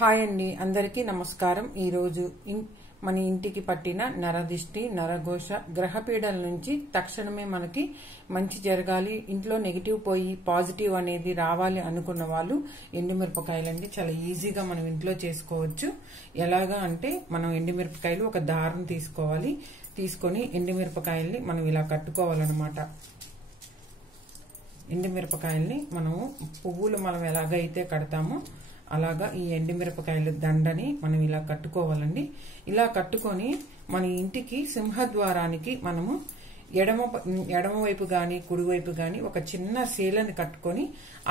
Hi అండి, అందరికీ నమస్కారం. ఈరోజు మన ఇంటికి పట్టిన నరదిష్టి, నరఘోష, గ్రహపీడల నుంచి తక్షణమే మనకి మంచి జరగాలి, ఇంట్లో నెగిటివ్ పోయి పాజిటివ్ అనేది రావాలి అనుకున్న వాళ్ళు ఎండుమిరపకాయలండి చాలా ఈజీగా మనం ఇంట్లో చేసుకోవచ్చు. ఎలాగా అంటే మనం ఎండుమిరపకాయలు ఒక దారం తీసుకోవాలి. తీసుకొని ఎండుమిరపకాయల్ని మనం ఇలా కట్టుకోవాలన్నమాట. ఎండుమిరపకాయల్ని మనము పువ్వులు మనం ఎలాగైతే కడతామో అలాగా ఈ ఎండుమిరపకాయల దండని మనం ఇలా కట్టుకోవాలండి. ఇలా కట్టుకొని మన ఇంటికి సింహద్వారానికి మనము ఎడమ వైపు గాని కుడివైపు గాని ఒక చిన్న శీలని కట్టుకొని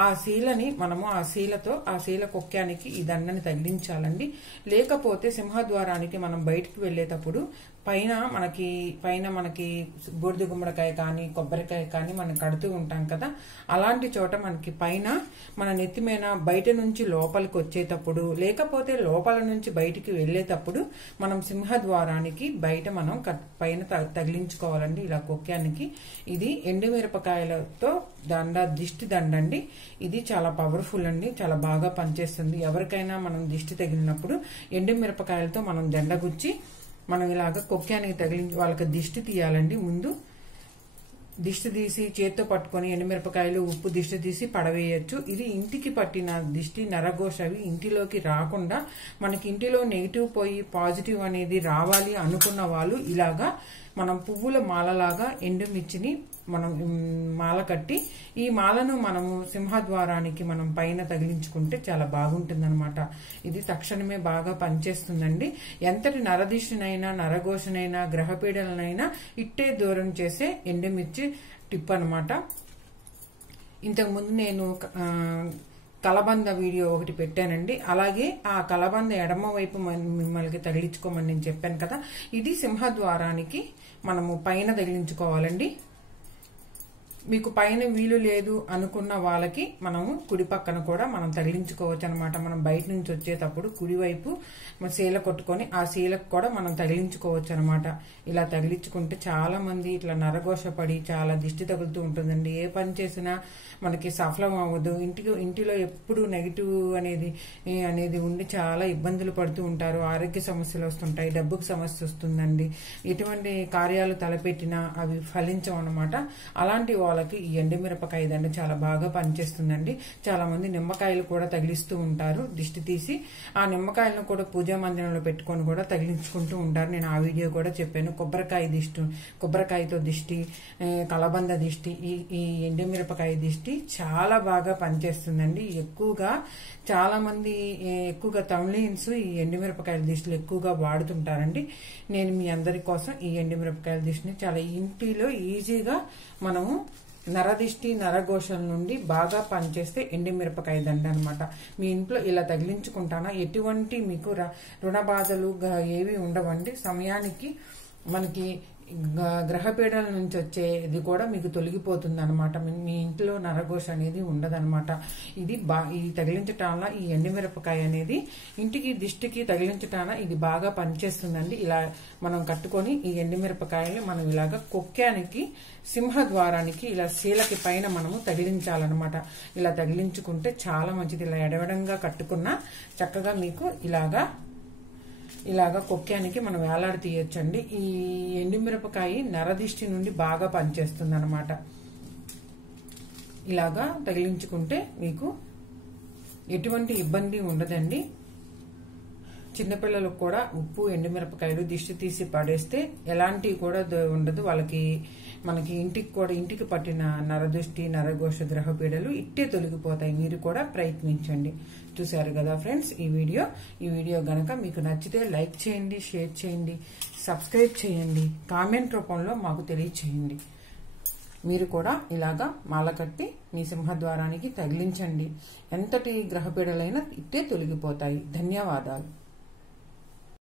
ఆ శీలని మనము ఆ శీల కొక్కానికి ఈ దండని తగిలించాలండి. లేకపోతే సింహద్వారానికి మనం బయటికి వెళ్లేటప్పుడు పైన మనకి బూడిద గుమ్మడికాయ కానీ కొబ్బరికాయ కానీ మనం కడుతూ ఉంటాం కదా, అలాంటి చోట మనకి పైన మన నెత్తిమీన బయట నుంచి లోపలికి వచ్చేటప్పుడు లేకపోతే లోపల నుంచి బయటికి వెళ్లేటప్పుడు మనం సింహద్వారానికి బయట మనం పైన తగిలించుకోవాలండి ఇలా కొక్కానికి. ఇది ఎండుమిరపకాయలతో దిష్టి దండండి. ఇది చాలా పవర్ఫుల్ అండి, చాలా బాగా పనిచేస్తుంది. ఎవరికైనా మనం దిష్టి తగిలినప్పుడు ఎండుమిరపకాయలతో మనం దండగుచ్చి మనం ఇలాగ కొక్కానికి తగిలించి వాళ్ళకి దిష్టి తీయాలండి. ముందు దిష్టి తీసి చేత్తో పట్టుకొని ఎండుమిరపకాయలు ఉప్పు దిష్టి తీసి పడవేయచ్చు. ఇది ఇంటికి పట్టిన దిష్టి, నరఘోషవి ఇంటిలోకి రాకుండా మనకి ఇంటిలో నెగిటివ్ పోయి పాజిటివ్ అనేది రావాలి అనుకున్న వాళ్ళు ఇలాగా మనం పువ్వుల మాలలాగా ఎండుమిర్చిని మనం మాల కట్టి ఈ మాలను మనము సింహద్వారానికి మనం పైన తగిలించుకుంటే చాలా బాగుంటుందన్నమాట. ఇది తక్షణమే బాగా పనిచేస్తుందండి. ఎంతటి నరదిష్టినైనా నరఘోషనైనా గ్రహపీడలనైనా ఇట్టే దూరం చేసే ఎండుమిర్చి టిప్ అనమాట. ఇంతకుముందు నేను కలబంద వీడియో ఒకటి పెట్టానండి. అలాగే ఆ కలబంద ఎడమ వైపు మిమ్మల్ని తగిలించుకోమని నేను చెప్పాను కదా, ఇది సింహద్వారానికి మనము పైన తగిలించుకోవాలండి. మీకు పైన వీలు లేదు అనుకున్న వాళ్ళకి మనము కుడి పక్కన కూడా మనం తగిలించుకోవచ్చు అనమాట. మనం బయట నుంచి వచ్చేటప్పుడు కుడివైపు శీల కొట్టుకొని ఆ శీలకు కూడా మనం తగిలించుకోవచ్చు అనమాట. ఇలా తగిలించుకుంటే చాలా మంది ఇట్లా నరఘోష పడి చాలా దిష్టి తగులుతూ ఉంటుందండి. ఏ పని చేసినా మనకి సఫలం అవ్వదు. ఇంటిలో ఎప్పుడు నెగిటివ్ అనేది ఉండి చాలా ఇబ్బందులు పడుతూ ఉంటారు. ఆరోగ్య సమస్యలు వస్తుంటాయి, డబ్బుకు సమస్య వస్తుందండి. ఎటువంటి కార్యాలు తలపెట్టినా అవి ఫలించవు అనమాట. అలాంటి వాళ్ళకి ఈ ఎండుమిరపకాయ దండ చాలా బాగా పనిచేస్తుందండి. చాలా మంది నిమ్మకాయలు కూడా తగిలిస్తూ ఉంటారు దిష్టి తీసి. ఆ నిమ్మకాయలను కూడా పూజా మందిరంలో పెట్టుకొని కూడా తగిలించుకుంటూ ఉంటారు. నేను ఆ వీడియో కూడా చెప్పాను. కొబ్బరికాయతో దిష్టి, కలబంద దిష్టి, ఈ ఎండుమిరపకాయ దిష్టి చాలా బాగా పనిచేస్తుందండి. చాలా మంది ఎక్కువగా తమిళన్స్ ఈ ఎండుమిరపకాయల దిష్టిలు ఎక్కువగా వాడుతుంటారండి. నేను మీ అందరి కోసం ఈ ఎండుమిరపకాయల దిష్టిని చాలా ఇంటిలో ఈజీగా మనము నరదిష్టి నరఘోషల నుండి బాగా పనిచేస్తే ఎండుమిరపకాయ దండ అనమాట. మీ ఇంట్లో ఇలా తగిలించుకుంటానా ఎటువంటి మీకు రుణ బాధలు ఏవి ఉండవండి. సమయానికి మనకి గ్రహపీడల నుంచి వచ్చేది కూడా మీకు తొలగిపోతుంది అనమాట. మీ ఇంట్లో నరఘోష అనేది ఉండదనమాట. ఇది తగిలించటాన ఈ ఎండుమిరపకాయ అనేది ఇంటికి దిష్టికి తగిలించటాన ఇది బాగా పనిచేస్తుందండి. ఇలా మనం కట్టుకొని ఈ ఎండుమిరపకాయలు మనం ఇలాగా కొక్కానికి సింహద్వారానికి ఇలా శీలకి పైన మనము తగిలించాలన్నమాట. ఇలా తగిలించుకుంటే చాలా మంచిది. ఇలా ఎడవడంగా కట్టుకున్నా చక్కగా మీకు ఇలాగా కొక్కానికి మనం వేలాడి తీయొచ్చండి. ఈ ఎండుమిరపకాయ నరదిష్టి నుండి బాగా పనిచేస్తుంది అనమాట. ఇలాగా తగిలించుకుంటే మీకు ఎటువంటి ఇబ్బంది ఉండదండి. చిన్నపిల్లలకు కూడా ఉప్పు ఎండుమిరపకాయలు దిష్టి తీసి పడేస్తే ఎలాంటివి కూడా ఉండదు వాళ్ళకి. మనకి ఇంటికి పట్టిన నరదృష్టి నరఘోష గ్రహపీడలు ఇట్టే తొలగిపోతాయి. మీరు కూడా ప్రయత్నించండి. చూశారు కదా ఫ్రెండ్స్ ఈ వీడియో గనక మీకు నచ్చితే లైక్ చేయండి, షేర్ చేయండి, సబ్స్క్రైబ్ చేయండి, కామెంట్ రూపంలో మాకు తెలియచేయండి. మీరు కూడా ఇలాగా మాల కట్టి మీ సింహద్వారానికి తగిలించండి. ఎంతటి గ్రహపీడలైనా ఇట్టే తొలగిపోతాయి. ధన్యవాదాలు.